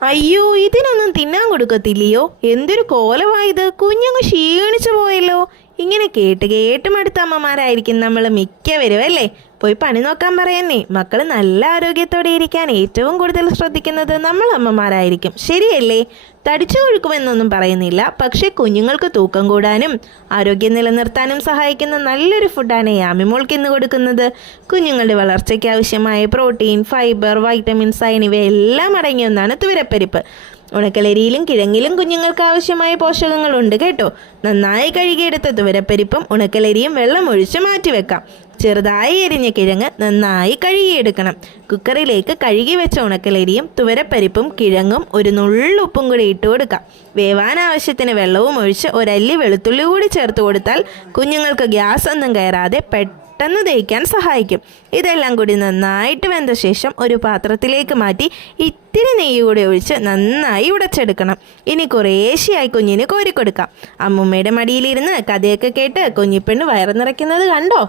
അയ്യോ, ഇതിനൊന്നും തിന്നാൻ കൊടുക്കത്തില്ലയോ? എന്തൊരു കോലമായത്! കുഞ്ഞങ്ങ് ക്ഷീണിച്ചു പോയല്ലോ. ഇങ്ങനെ കേട്ട് കേട്ട് മടുത്ത അമ്മമാരായിരിക്കും നമ്മൾ മിക്കവരും അല്ലേ? പോയി പണി നോക്കാൻ പറയുന്നേ. മക്കൾ നല്ല ആരോഗ്യത്തോടെ ഇരിക്കാൻ ഏറ്റവും കൂടുതൽ ശ്രദ്ധിക്കുന്നത് നമ്മൾ അമ്മമാരായിരിക്കും, ശരിയല്ലേ? തടിച്ചു കൊഴുക്കുമെന്നൊന്നും പറയുന്നില്ല, പക്ഷേ കുഞ്ഞുങ്ങൾക്ക് തൂക്കം കൂടാനും ആരോഗ്യം നിലനിർത്താനും സഹായിക്കുന്ന നല്ലൊരു ഫുഡാണ് യാമിമോൾക്ക് ഇന്ന് കൊടുക്കുന്നത്. കുഞ്ഞുങ്ങളുടെ വളർച്ചയ്ക്ക് ആവശ്യമായ പ്രോട്ടീൻ, ഫൈബർ, വൈറ്റമിൻസ്, അയൺ ഇവയെല്ലാം അടങ്ങിയ ഒന്നാണ് തുവരപ്പരിപ്പ്. ഉണക്കലരിയിലും കിഴങ്ങിലും കുഞ്ഞുങ്ങൾക്ക് ആവശ്യമായ പോഷകങ്ങളുണ്ട് കേട്ടോ. നന്നായി കഴുകിയെടുത്ത തുവരപ്പരിപ്പും ഉണക്കലരിയും വെള്ളമൊഴിച്ച് മാറ്റിവെക്കാം. ചെറുതായി എരിഞ്ഞ കിഴങ്ങ് നന്നായി കഴുകിയെടുക്കണം. കുക്കറിലേക്ക് കഴുകി വെച്ച ഉണക്കലരിയും തുവരപ്പരിപ്പും കിഴങ്ങും ഒരു നുള്ളുപ്പും കൂടി ഇട്ട് കൊടുക്കാം. വേവാൻ ആവശ്യത്തിന് വെള്ളവും ഒഴിച്ച് ഒരല്ലി വെളുത്തുള്ളി കൂടി ചേർത്ത് കൊടുത്താൽ കുഞ്ഞുങ്ങൾക്ക് ഗ്യാസ് ഒന്നും കയറാതെ പെട്ടെന്ന് ദഹിക്കാൻ സഹായിക്കും. ഇതെല്ലാം കൂടി നന്നായിട്ട് വെന്ത ശേഷം ഒരു പാത്രത്തിലേക്ക് മാറ്റി ഇത്തിരി നെയ്യ് കൂടി ഒഴിച്ച് നന്നായി ഉടച്ചെടുക്കണം. ഇനി കുറേശ്ശെയായി കുഞ്ഞിന് കോരിക്കൊടുക്കാം. അമ്മുമ്മയുടെ മടിയിലിരുന്ന് കഥയൊക്കെ കേട്ട് കുഞ്ഞിപ്പെണ്ണ് വയറ് നിറയ്ക്കുന്നത് കണ്ടോ?